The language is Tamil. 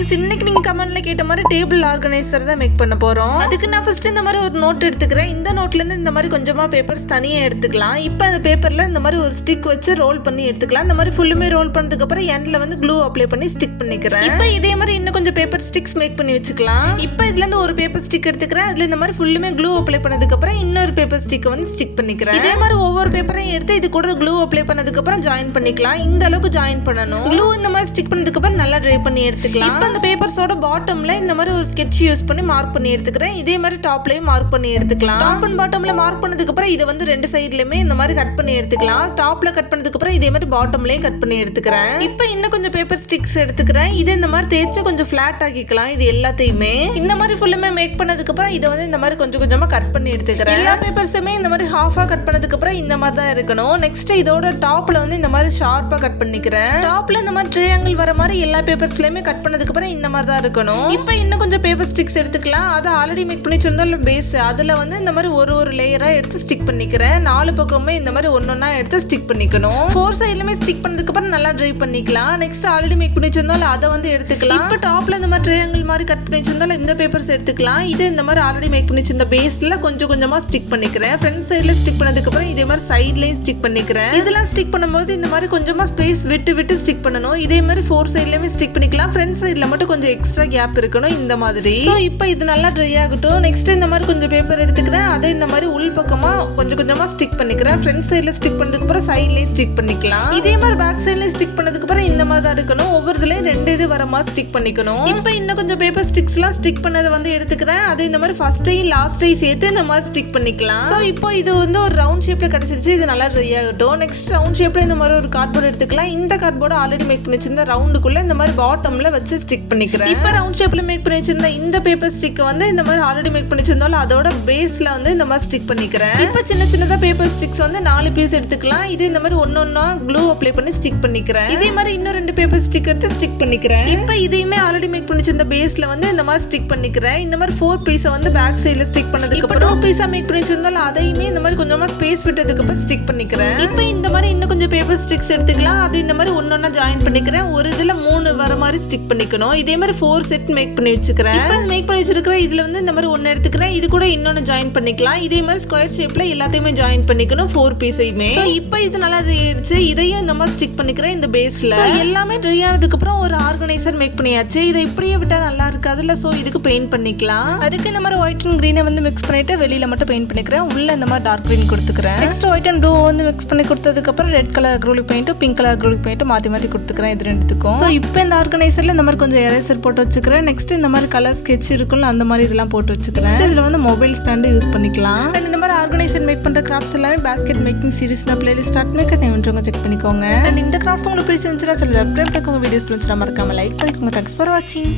ஃப்ரெண்ட்ஸ், இன்னைக்கு நீங்க கமெண்ட்ல கேட்ட மாதிரி டேபிள் ஆர்கனைசர் தான் மேக் பண்ண போறோம். அதுக்கு நான் ஃபர்ஸ்ட் இந்த மாதிரி ஒரு நோட் எடுத்துக்கிறேன். இந்த நோட்ல இருந்து இந்த மாதிரி கொஞ்சமா பேப்பர்ஸ் தனியா எடுத்துக்கலாம். இப்போ அந்த பேப்பர்ல இந்த மாதிரி ஒரு ஸ்டிக் வச்சு ரோல் பண்ணி எடுத்துக்கலாம். இந்த மாதிரி ஃபுல்லுமே ரோல் பண்ணதுக்கு அப்புறம் எண்ட்ல வந்து க்ளூ அப்ளை பண்ணி ஸ்டிக் பண்ணிக்கிறேன். இப்போ இதே மாதிரி இன்னும் கொஞ்சம் பேப்பர் ஸ்டிக்ஸ் மேக் பண்ணி வச்சுக்கலாம். இப்போ இதுல இருந்து ஒரு பேப்பர் ஸ்டிக் எடுத்துக்கிறேன். அதுல இந்த மாதிரி ஃபுல்லுமே க்ளூ அப்ளை பண்ணதுக்கு அப்புறம் இன்னொரு பேப்பர் ஸ்டிக் வந்து ஸ்டிக் பண்ணிக்கிறேன். இதே மாதிரி ஒவ்வொரு பேப்பரையும் எடுத்து இது கூட க்ளூ அப்ளை பண்ணதுக்கு அப்புறம் ஜாயின் பண்ணிக்கலாம். இந்த அளவுக்கு ஜாயின் பண்ணணும். க்ளூ இந்த மாதிரி ஸ்டிக் பண்ணதுக்கு அப்புறம் நல்லா ட்ரை பண்ணி எடுத்துக்கலாம். இப்போ அந்த பேப்பர்ஸோட பாட்டம்ல இந்த மாதிரி ஒரு ஸ்கெட்ச் யூஸ் பண்ணி மார்க் பண்ணி எடுத்துக்கிறேன். இதே மாதிரி டாப்லயும் மார்க் பண்ணி எடுத்துக்கலாம். டாப் அண்ட் பாட்டம்ல மார்க் பண்ணதுக்கு அப்புறம் இதை வந்து ரெண்டு சைடுலயுமே இந்த மாதிரி கட் பண்ணி எடுத்துக்கலாம். டாப்ல கட் பண்ணதுக்கு அப்புறம் இதே மாதிரி பாட்டம்லயும் கட் பண்ணி எடுத்துக்கிறேன். இப்போ இன்னும் கொஞ்சம் பேப்பர் ஸ்டிக்ஸ் எடுத்துக்கிறேன். இதை இந்த மாதிரி தேய்ச்சி கொஞ்சம் ஃபிளாட் ஆக்கிக்கலாம். இது எல்லாத்தையுமே இந்த மாதிரி ஃபுல்லுமே மேக் பண்ணதுக்கு அப்புறம் இதை வந்து இந்த மாதிரி கொஞ்சம் கொஞ்சமா கட் பண்ணி எடுத்துக்கிறேன். எல்லா பேப்பர்ஸுமே இந்த மாதிரி ஹாஃபா கட் பண்ணதுக்கு அப்புறம் இந்த மாதிரி தான் இருக்கணும். நெக்ஸ்ட் இதோட டாப்ல வந்து இந்த மாதிரி ஷார்ப்பா கட் பண்ணிக்கிறேன். டாப்ல இந்த மாதிரி ட்ரையாங்கிள் வர மாதிரி எல்லா பேப்பர்ஸ்லயுமே கட் பண்ணதுக்கு அப்புறம் இந்த மாதிரி தான் இருக்கணும். இப்போ இன்னும் கொஞ்சம் பேப்பர் ஸ்டிக்ஸ் எடுத்துக்கலாம். அதை ஆல்ரெடி மேக் பண்ணி வச்சிருந்தோம் பேஸ், அதுல வந்து இந்த மாதிரி ஒரு ஒரு லேயரா எடுத்து ஸ்டிக் பண்ணிக்கிறேன். நாலு பக்கமே இந்த மாதிரி ஒன்னொன்னா எடுத்து ஸ்டிக் பண்ணிக்கணும். ஃபோர் சைடுலயுமே ஸ்டிக் பண்ணதுக்கு அப்புறம் நல்லா ட்ரை பண்ணிக்கலாம். நெக்ஸ்ட் ஆல்ரெடி மேக் பண்ணி வச்சிருந்தோம் அதை வந்து எடுத்துக்கலாம். இப்போ டாப்ல இந்த மாதிரி ட்ரையாங்கிள் மாதிரி கட் பண்ணி வச்சிருந்தோம் இந்த பேப்பர்ஸ் எடுத்துக்கலாம். இது இந்த மாதிரி ஆல்ரெடி மேக் பண்ணி வச்சிருந்த பேஸ்ல கொஞ்சம் கொஞ்சமா ஸ்டிக் பண்ணிக்கிறேன். ஃப்ரண்ட் சைடுல ஸ்டிக் பண்ணதுக்கு அப்புறம் இதே மாதிரி சைட்லயும் ஸ்டிக் பண்ணிக்கிறேன். இதெல்லாம் ஸ்டிக் பண்ணும்போது இந்த மாதிரி கொஞ்சமா ஸ்பேஸ் விட்டு விட்டு ஸ்டிக் பண்ணணும். இதே மாதிரி ஃபோர் சைடுலயுமே ஸ்டிக் பண்ணிக்கலாம். ஃப்ரண்ட் சைடுல மட்டும் கொஞ்சம் எக்ஸ்ட்ரா கேப் இருக்கணும் இந்த மாதிரி. சோ இப்போ இது நல்லா ட்ரை ஆகட்டும். நெக்ஸ்ட் இந்த மாதிரி கொஞ்சம் பேப்பர் எடுத்துக்கிறேன். அதை இந்த மாதிரி உள் பக்கமா கொஞ்சம் கொஞ்சமா ஸ்டிக் பண்ணிக்கிறேன். ஃப்ரண்ட் சைடுல ஸ்டிக் பண்ணதுக்கு அப்புறம் சைட்லயும் ஸ்டிக் பண்ணிக்கலாம். இதே மாதிரி பேக் சைடுல ஸ்டிக் பண்ணதுக்கு அப்புறம் இந்த மாதிரி தான் இருக்கணும். ஒவ்வொருதுலயும் ரெண்டு இது வர மாதிரி ஸ்டிக் பண்ணிக்கணும். இப்போ இன்னும் கொஞ்சம் பேப்பர் ஸ்டிக்ஸ் எல்லாம் ஸ்டிக் பண்ணதை வந்து எடுத்துக்கிறேன். அதை இந்த மாதிரி ஃபர்ஸ்டையும் லாஸ்டையும் சேர்த்து இந்த மாதிரி ஸ்டிக் பண்ணிக்கலாம். சோ இப்போ இது வந்து ஒரு ரவுண்ட் ஷேப்ல கிடைச்சிருச்சு. இது நல்லா ட்ரை ஆகட்டும். நெக்ஸ்ட் ரவுண்ட் ஷேப்ல இந்த மாதிரி ஒரு கார்ட்போர்ட் எடுத்துக்கலாம். இந்த கார்ட்போர்ட் ஆல்ரெடி மேக் பண்ணி வச்சிருந்த ரவுண்டுக்குள்ள இந்த மாதிரி பாட்டம்ல வச்சு ஸ்டிக் பண்ணிக்கிறேன். இப்போ ரவுண்ட் ஷேப்ல மேக் பண்ணி வச்சிருந்த இந்த பேப்பர் ஸ்டிக் வந்து இந்த மாதிரி ஆல்ரெடி மேக் பண்ணி வச்சிருந்தோம் அதோட பேஸ்ல வந்து இந்த மாதிரி ஸ்டிக் பண்ணிக்கிறேன். இப்போ சின்ன சின்னதா பேப்பர் ஸ்டிக்ஸ் வந்து 4 பீஸ் எடுத்துக்கலாம். இது இந்த மாதிரி ஒன்னொன்னா க்ளூ அப்ளை பண்ணி ஸ்டிக் பண்ணிக்கிறேன். இதே மாதிரி இன்னும் 2 பேப்பர் ஸ்டிக் எடுத்து ஸ்டிக் பண்ணிக்கிறேன். இப்போ இதையுமே ஆல்ரெடி மேக் பண்ணி வச்சிருந்த பேஸ்ல வந்து இந்த மாதிரி ஸ்டிக் பண்ணிக்கிறேன். இந்த மாதிரி 4 பீஸை வந்து பேக் சைடுல ஸ்டிக் பண்ணதுக்கு அப்புறம் 2 பீஸா மேக் பண்ணி வச்சிருந்தோம் அதையுமே இந்த மாதிரி கொஞ்சமா ஸ்பேஸ் விட்டதுக்கு அப்புறம் ஸ்டிக் பண்ணிக்கிறேன். இப்போ இந்த மாதிரி இன்னும் கொஞ்சம் பேப்பர் ஸ்டிக்ஸ் எடுத்துக்கலாம். அது இந்த மாதிரி ஒன்னொன்னா ஜாயின் பண்ணிக்கிறேன். ஒரு இதுல 3 வர மாதிரி ஸ்டிக் பண்ணிக்கணும். இதே மாதிரி 4 செட் மேக் பண்ணி வச்சுக்கிறேன். இப்போ மேக் பண்ணி வச்சிருக்கிறேன். இதுல வந்து இந்த மாதிரி ஒன்னு எடுத்துக்கிறேன். இது கூட இன்னொன்னு ஜாயின் பண்ணிக்கலாம். இதே மாதிரி ஸ்கொயர் ஷேப்ல எல்லாத்தையுமே ஜாயின் பண்ணிக்கணும் 4 பீஸையுமே. சோ இப்போ இது நல்லா ட்ரை ஆயிருச்சு. இதையும் இந்த மாதிரி ஸ்டிக் பண்ணிக்கிறேன் இந்த பேஸ்ல. சோ எல்லாமே ட்ரை ஆனதுக்கு அப்புறம் ஒரு ஆர்கனைசர் மேக் பண்ணியாச்சு. இதை இப்படியே விட்டா நல்லா இருக்காதுல்ல. சோ இதுக்கு பெயிண்ட் பண்ணிக்கலாம். அதுக்கு இந்த மாதிரி ஒயிட் அண்ட் கிரீனை வந்து மிக்ஸ் பண்ணிட்டு வெளியில மட்டும் பெயிண்ட் பண்ணிக்கிறேன். உள்ள இந்த மாதிரி டார்க் கிரீன் கொடுத்துக்கிறேன். நெக்ஸ்ட் ஒயிட் அண்ட் ப்ளூ வந்து மிக்ஸ் பண்ணி கொடுத்ததுக்கு அப்புறம் red colour acrylic paint, pink colour acrylic paint மாத்தி மாத்தி கொடுத்துக்கிறேன் இது ரெண்டுத்துக்கும். சோ இப்போ இந்த ஆர்கனைசர்ல இந்த மாதிரி கொஞ்சம் எரேசர் போட்டு வச்சுக்கிறேன். நெக்ஸ்ட் இந்த மாதிரி கலர் ஸ்கெட்ச் இருக்குல்ல அந்த மாதிரி இதெல்லாம் போட்டு வச்சுக்கிறேன். இதுல வந்து மொபைல் ஸ்டாண்டு யூஸ் பண்ணிக்கலாம். அண்ட் இந்த மாதிரி ஆர்கனைசர் மேக் பண்ற கிராஃப்ட்ஸ் எல்லாமே பேஸ்கெட் மேக்கிங் சீரிஸ் நான் பிளேலிஸ்ட் ஸ்டார்ட் மேக் தேவைன்றவங்க செக் பண்ணிக்கோங்க. அண்ட் இந்த கிராஃப்ட் உங்களுக்கு பிடிச்சிருந்துச்சுன்னா சப்ஸ்கிரைப் பண்ணிக்கோங்க. வீடியோஸ் பிடிச்சிருந்தா மறக்காம லைக் பண்ணிக்கோங்க. தேங்க்ஸ் ஃபார் வாட்சிங்.